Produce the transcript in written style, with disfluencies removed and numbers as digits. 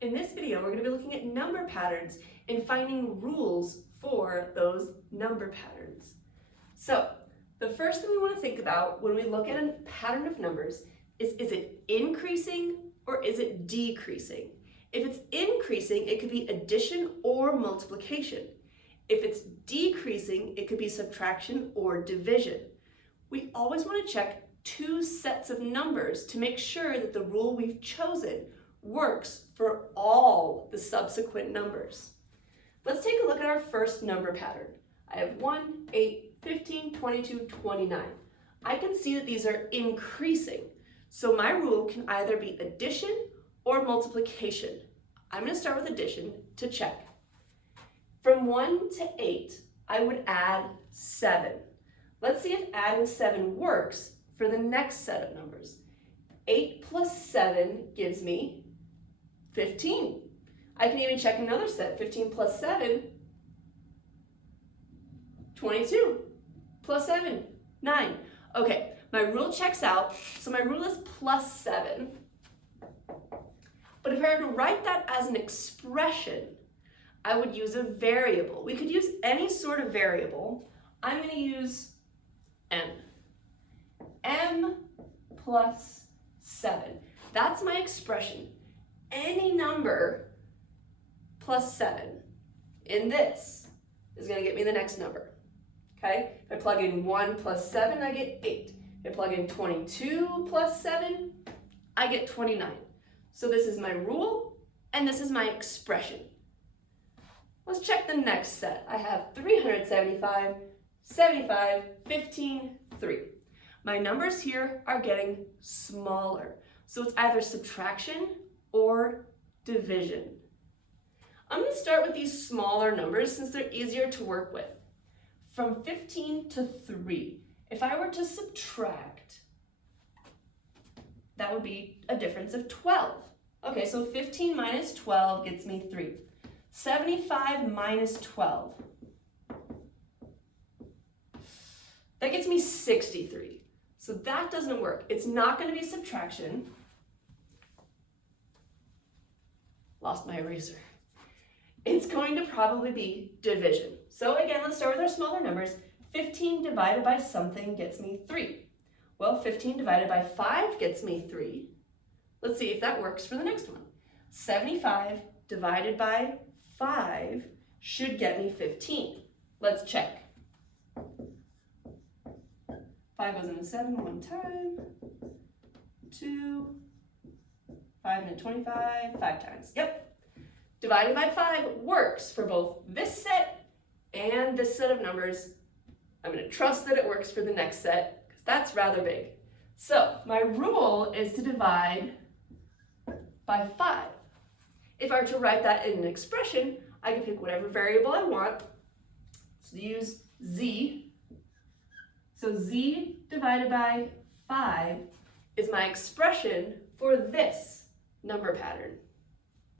In this video, we're going to be looking at number patterns and finding rules for those number patterns. So, the first thing we want to think about when we look at a pattern of numbers is it increasing or is it decreasing? If it's increasing, it could be addition or multiplication. If it's decreasing, it could be subtraction or division. We always want to check two sets of numbers to make sure that the rule we've chosen works for all the subsequent numbers. Let's take a look at our first number pattern. I have 1, 8, 15, 22, 29. I can see that these are increasing, so my rule can either be addition or multiplication. I'm going to start with addition to check. From 1 to 8, I would add 7. Let's see if adding 7 works for the next set of numbers. 8 plus 7 gives me 15. I can even check another set. 15 plus 7, 22. Plus 7, 9. Okay, my rule checks out, so my rule is plus 7. But if I were to write that as an expression, I would use a variable. We could use any sort of variable. I'm going to use m. M plus 7. That's my expression. Any number plus 7 in this is going to get me the next number. Okay? If I plug in 1 plus 7, I get 8. If I plug in 22 plus 7, I get 29. So this is my rule, and this is my expression. Let's check the next set. I have 375, 75, 15, 3. My numbers here are getting smaller. So it's either subtraction or division. I'm going to start with these smaller numbers since they're easier to work with. From 15 to 3, if I were to subtract, that would be a difference of 12. Okay, so 15 minus 12 gets me 3. 75 minus 12, that gets me 63. So that doesn't work. It's not going to be subtraction. Lost my eraser. It's going to probably be division. So again, let's start with our smaller numbers. 15 divided by something gets me 3. Well, 15 divided by 5 gets me 3. Let's see if that works for the next one. 75 divided by 5 should get me 15. Let's check. 5 goes into 7 one time. 2, 5 into 25, 5 times. Yep. Divided by 5 works for both this set and this set of numbers. I'm going to trust that it works for the next set because that's rather big. So my rule is to divide by 5. If I were to write that in an expression, I can pick whatever variable I want. So use z. So z divided by 5 is my expression for this number pattern.